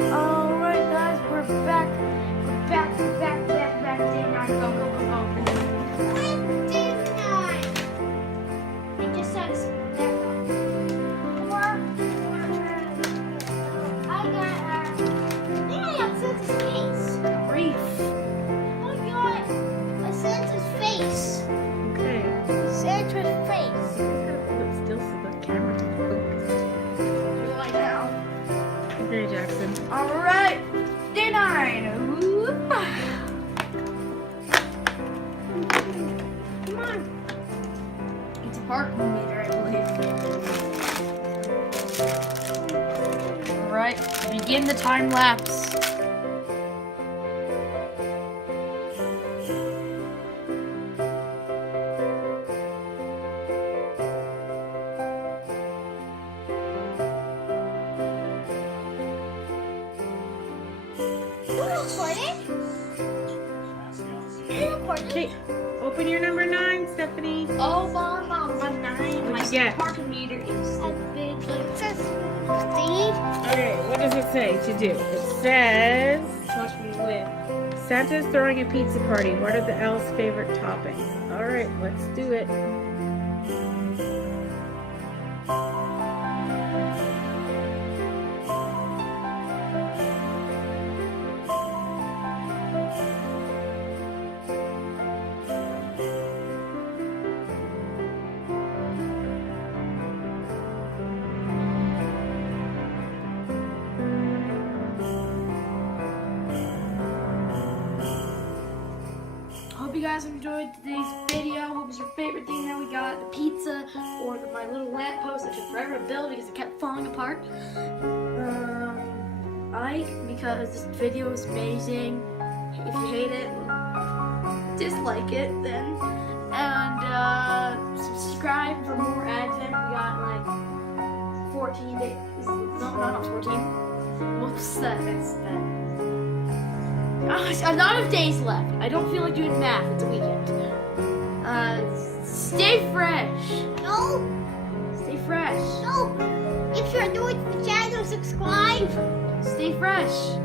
Alright guys, we're back. We're back. Day 9. Go. Day 9. I just said that. I got Santa's face. Reef. I got a Santa's face. Okay. Santa's face. Hold it still so the camera's focused. Right now. Okay, Jackson. Alright. Day 9. Whoop. Come on. It's a park meter, I believe. Alright. Begin the time lapse. Okay, open your number 9, Stephanie. Oh, Mama, my 9. What'd you get? Parking meter is a big, like, says Steve. Okay, what does it say to do? It says Trust me, win. Santa's throwing a pizza party. What are the elves' favorite toppings? Alright, let's do it. Hope you guys enjoyed today's video. What was your favorite thing that we got? The pizza or my little lamppost that took forever to build because it kept falling apart? Like, because this video is amazing. If you hate it, dislike it then. And subscribe for more ads. We got like 14 days. No, not 14. What's that? That's that. A lot of days left. I don't feel like doing math. It's a weekend. Stay fresh. No, Stay fresh. no. If you're new to the channel, subscribe. Stay fresh.